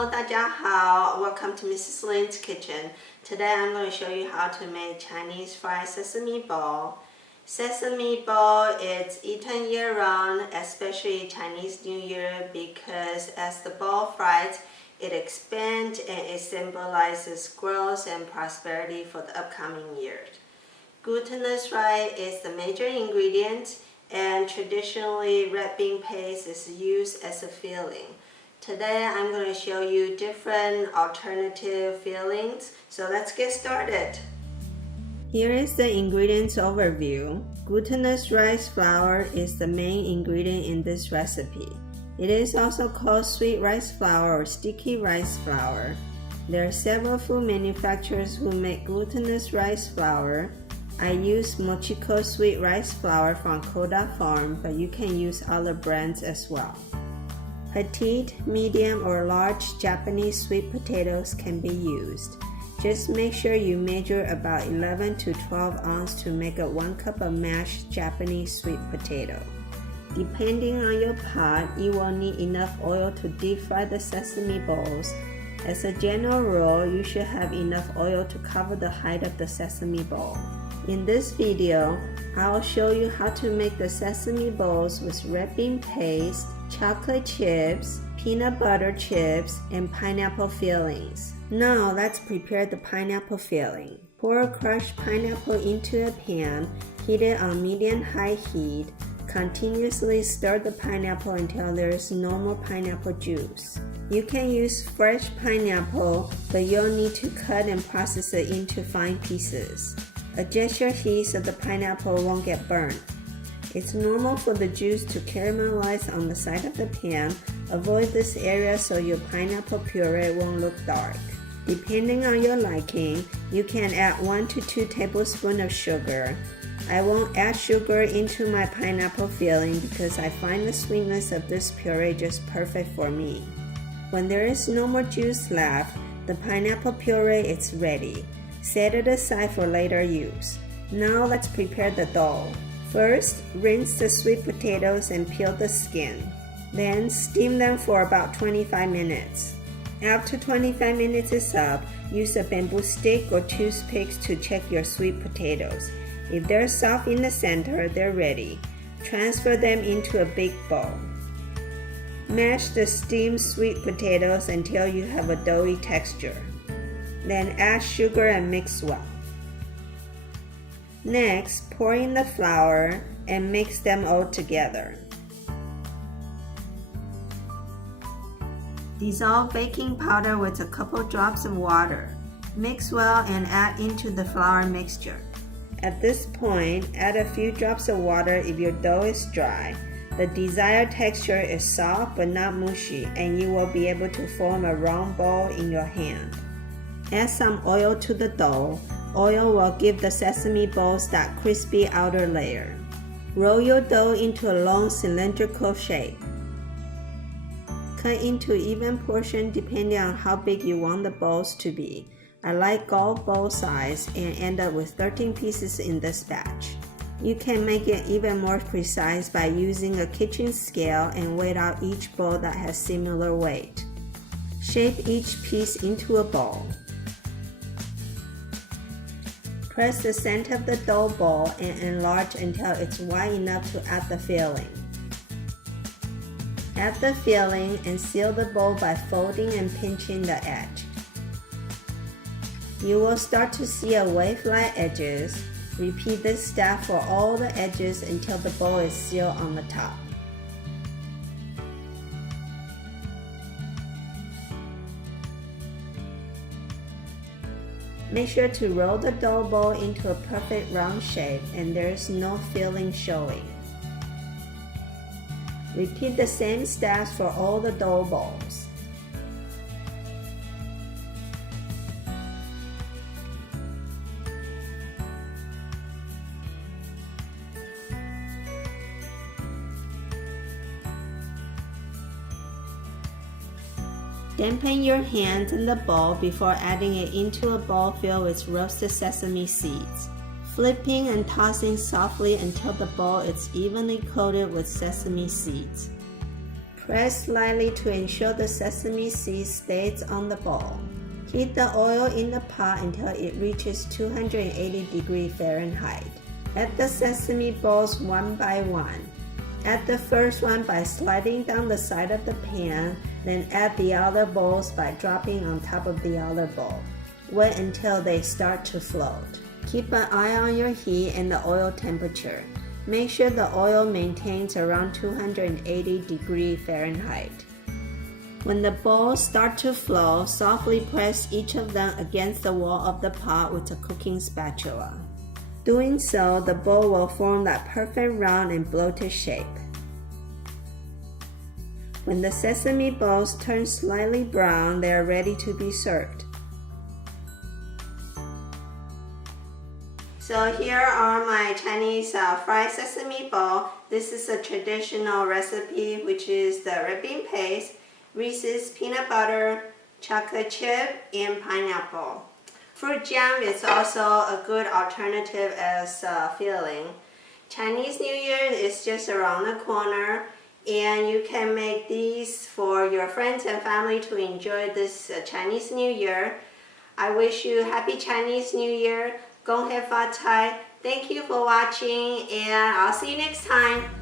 Hello, 大家好. Welcome to MrsLin's Kitchen. Today I'm going to show you how to make Chinese fried sesame ball. Sesame ball is eaten year-round, especially Chinese New Year, because as the ball fries, it expands and it symbolizes growth and prosperity for the upcoming years. Glutinous rice is the major ingredient, and traditionally red bean paste is used as a filling. Today I'm going to show you different alternative fillings, so let's get started. Here is the ingredients overview. Glutinous rice flour is the main ingredient in this recipe. It is also called sweet rice flour or sticky rice flour. There are several food manufacturers who make glutinous rice flour. I use Mochiko sweet rice flour from Koda Farm, but you can use other brands as well. Petite, medium, or large Japanese sweet potatoes can be used. Just make sure you measure about 11 to 12 ounces to make a 1 cup of mashed Japanese sweet potato. Depending on your pot, you will need enough oil to deep fry the sesame balls. As a general rule, you should have enough oil to cover the height of the sesame ball. In this video, I'll show you how to make the sesame balls with red bean paste, chocolate chips, peanut butter chips, and pineapple fillings. Now let's prepare the pineapple filling. Pour crushed pineapple into a pan, heat it on medium-high heat. Continuously stir the pineapple until there is no more pineapple juice. You can use fresh pineapple, but you'll need to cut and process it into fine pieces. Adjust your heat so the pineapple won't get burned. It's normal for the juice to caramelize on the side of the pan. Avoid this area so your pineapple puree won't look dark. Depending on your liking, you can add 1 to 2 tablespoons of sugar. I won't add sugar into my pineapple filling because I find the sweetness of this puree just perfect for me. When there is no more juice left, the pineapple puree is ready. Set it aside for later use. Now let's prepare the dough. First, rinse the sweet potatoes and peel the skin. Then steam them for about 25 minutes. After 25 minutes is up, use a bamboo stick or toothpicks to check your sweet potatoes. If they're soft in the center, they're ready. Transfer them into a big bowl. Mash the steamed sweet potatoes until you have a doughy texture. Then add sugar and mix well. Next, pour in the flour and mix them all together. Dissolve baking powder with a couple drops of water. Mix well and add into the flour mixture. At this point, add a few drops of water if your dough is dry. The desired texture is soft but not mushy, and you will be able to form a round ball in your hand. Add some oil to the dough. Oil will give the sesame balls that crispy outer layer. Roll your dough into a long cylindrical shape. Cut into even portions depending on how big you want the balls to be. I like golf ball size and end up with 13 pieces in this batch. You can make it even more precise by using a kitchen scale and weigh out each ball that has similar weight. Shape each piece into a ball. Press the center of the dough ball and enlarge until it's wide enough to add the filling. Add the filling and seal the bowl by folding and pinching the edge. You will start to see a wave-like edges. Repeat this step for all the edges until the bowl is sealed on the top. Make sure to roll the dough ball into a perfect round shape and there is no filling showing. Repeat the same steps for all the dough balls. Dampen your hands in the bowl before adding it into a bowl filled with roasted sesame seeds. Flipping and tossing softly until the bowl is evenly coated with sesame seeds. Press slightly to ensure the sesame seed stays on the ball. Heat the oil in the pot until it reaches 280 degrees Fahrenheit. Add the sesame balls one by one. Add the first one by sliding down the side of the pan, then add the other balls by dropping on top of the other ball. Wait until they start to float. Keep an eye on your heat and the oil temperature. Make sure the oil maintains around 280 degrees Fahrenheit. When the balls start to flow, softly press each of them against the wall of the pot with a cooking spatula. Doing so, the ball will form that perfect round and bloated shape. When the sesame balls turn slightly brown, they are ready to be served. So here are my Chinese fried sesame ball. This is a traditional recipe, which is the red bean paste, Reese's peanut butter, chocolate chip, and pineapple. Fruit jam is also a good alternative as filling. Chinese New Year is just around the corner, and you can make these for your friends and family to enjoy this Chinese New Year. I wish you happy Chinese New Year. Gong Hei Fa Cai. Thank you for watching, and I'll see you next time.